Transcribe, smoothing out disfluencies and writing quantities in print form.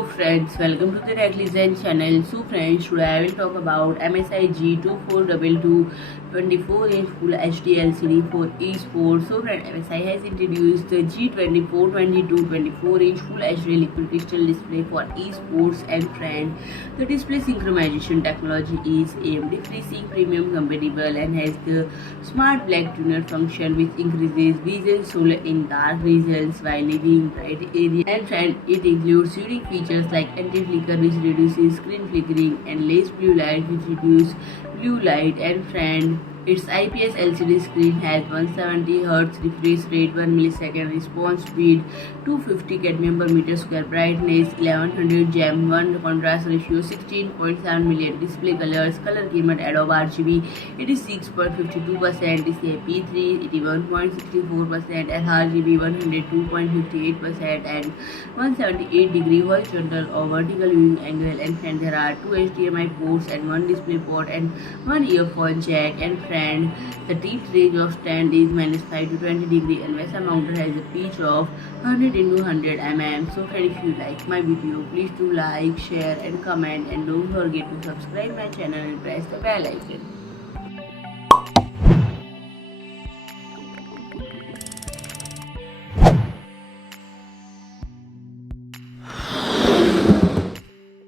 Hello friends, welcome to the Tech Design channel. So friends, today I will talk about MSI G2422 24-inch Full HD LCD for eSports. So friends, MSI has introduced the G2422 24-inch Full HD liquid crystal display for eSports and friends. The display synchronization technology is AMD FreeSync Premium compatible and has the smart black tuner function which increases vision solar in dark regions while living in bright areas. And friends, it includes unique features like anti-flicker which reduces screen flickering and lace blue light which reduces blue light. And friend, its IPS LCD screen has 170 Hz refresh rate, 1 millisecond response speed, 250 cadmium per meter square brightness, 1100 gem, 1 contrast ratio, 16.7 million display colors, color gamut Adobe RGB, 86.52%, DCI-P3 81.64%, sRGB 102.58%, and 178-degree horizontal or vertical viewing angle. And friend, there are 2 Hdmi ports and 1 DisplayPort and 1 earphone jack. And friend, the tilt range of stand is -5 to 20 degree and VESA mounter has a pitch of 100 into 100 mm. So friend, if you like my video, please do like, share and comment, and don't forget to subscribe my channel and press the bell icon.